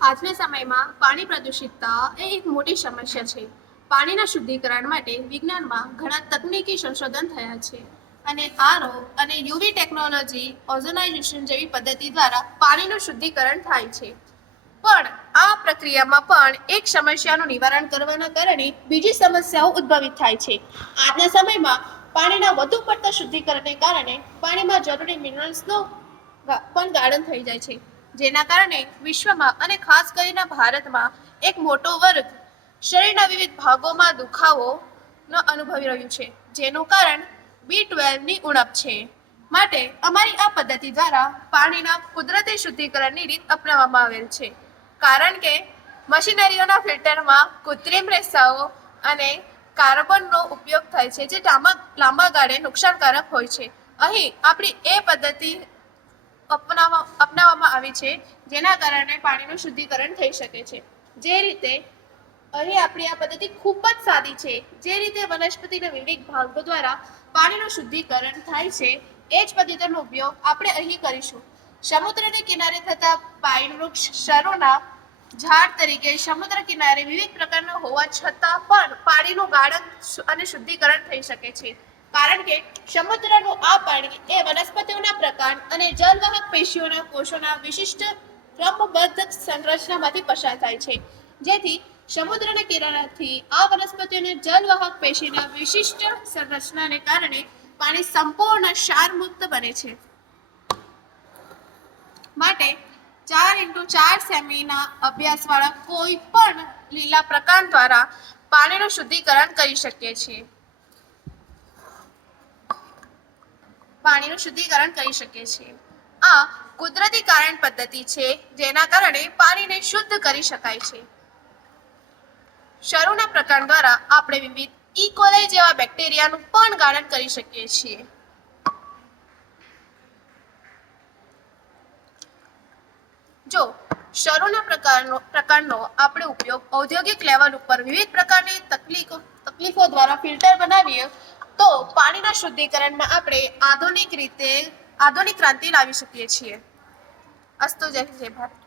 આજના સમયમાં પાણી પ્રદૂષિતતા એ એક મોટી સમસ્યા છે. પાણીના શુદ્ધિકરણ માટે વિજ્ઞાનમાં ઘણા તકનીકી સંશોધન થયા છે અને આરઓ અને યુવી ટેકનોલોજી ઓઝોનાઇઝેશન જેવી પદ્ધતિ દ્વારા પાણીનું શુદ્ધિકરણ થાય છે. પણ આ પ્રક્રિયામાં પણ એક સમસ્યાનું નિવારણ કરવાના કારણે બીજી સમસ્યાઓ ઉદ્ભવિત થાય છે. આજના સમયમાં પાણીના વધુ પડતા શુદ્ધિકરણને કારણે પાણીમાં જરૂરી મિનરલ્સનો પણ ગાળન થઈ જાય છે, જેના કારણે વિશ્વમાં અને ખાસ કરીને ભારતમાં એક મોટો વર્ગ શરીરના વિવિધ ભાગોમાં દુખાવોનો અનુભવી રહ્યું છે, જેનું કારણ B12ની ઉણપ છે. માટે અમારી આ પદ્ધતિ દ્વારા પાણીના કુદરતી શુદ્ધિકરણની રીત અપનાવવામાં આવેલ છે. કારણ કે મશીનરીઓના ફિલ્ટરમાં કૃત્રિમ રેસાઓ અને કાર્બનનો ઉપયોગ થાય છે, જે લાંબા ગાળે નુકસાનકારક હોય છે. અહીં આપણી એ પદ્ધતિ અપનાવવામાં આવી છે, જેના કારણે પાણીનું શુદ્ધિકરણ થઈ શકે છે. જે રીતે અહીં આપણી આ પદ્ધતિ ખૂબ જ સાદી છે. જે રીતે વનસ્પતિના વિવિધ ભાગો દ્વારા પાણીનું શુદ્ધિકરણ થાય છે, એ જ પદ્ધતિનો ઉપયોગ આપણે અહીં કરીશું. સમુદ્રને કિનારે થતા પાઇન વૃક્ષ સરોના ઝાડ તરીકે સમુદ્ર કિનારે વિવિધ પ્રકારના હોવા છતાં પણ પાણીનું ગાળન અને શુદ્ધિકરણ થઈ શકે છે. કારણ કે સમુદ્રનું આ પાણી એ વનસ્પતિઓના પ્રકાર અને જલવાહક પેશીઓના કોષોના વિશિષ્ટ ક્રમબદ્ધ સંરચનામાંથી પસાર થાય છે, જેથી સમુદ્રના કિનારાથી આ વનસ્પતિઓના જલવાહક પેશીના વિશિષ્ટ સંરચનાને કારણે પાણી સંપૂર્ણ ક્ષારમુક્ત બને છે. માટે 4x4 સેમીના અભ્યાસવાળા કોઈ પણ લીલા પ્રકાર દ્વારા પાણીનું શુદ્ધિકરણ કરી શકીએ છીએ. આ કુદરતી કારણ પદ્ધતિ છે, જેના કારણે પાણીને શુદ્ધ કરી શકાય છે. ક્ષારોના પ્રકાર દ્વારા આપણે વિવિધ ઈ કોલાઈ જેવા બેક્ટેરિયાનું પણ ગાળન કરી શકીએ છીએ. જો ક્ષારોના પ્રકારનો આપણે ઉપયોગ ઔદ્યોગિક લેવલ ઉપર વિવિધ પ્રકારની તકલીફો દ્વારા ફિલ્ટર બનાવીએ તો પાણીના શુદ્ધિકરણમાં આપણે આધુનિક ક્રાંતિ લાવી શકીએ છીએ. અસ્તુ. જય ભારત.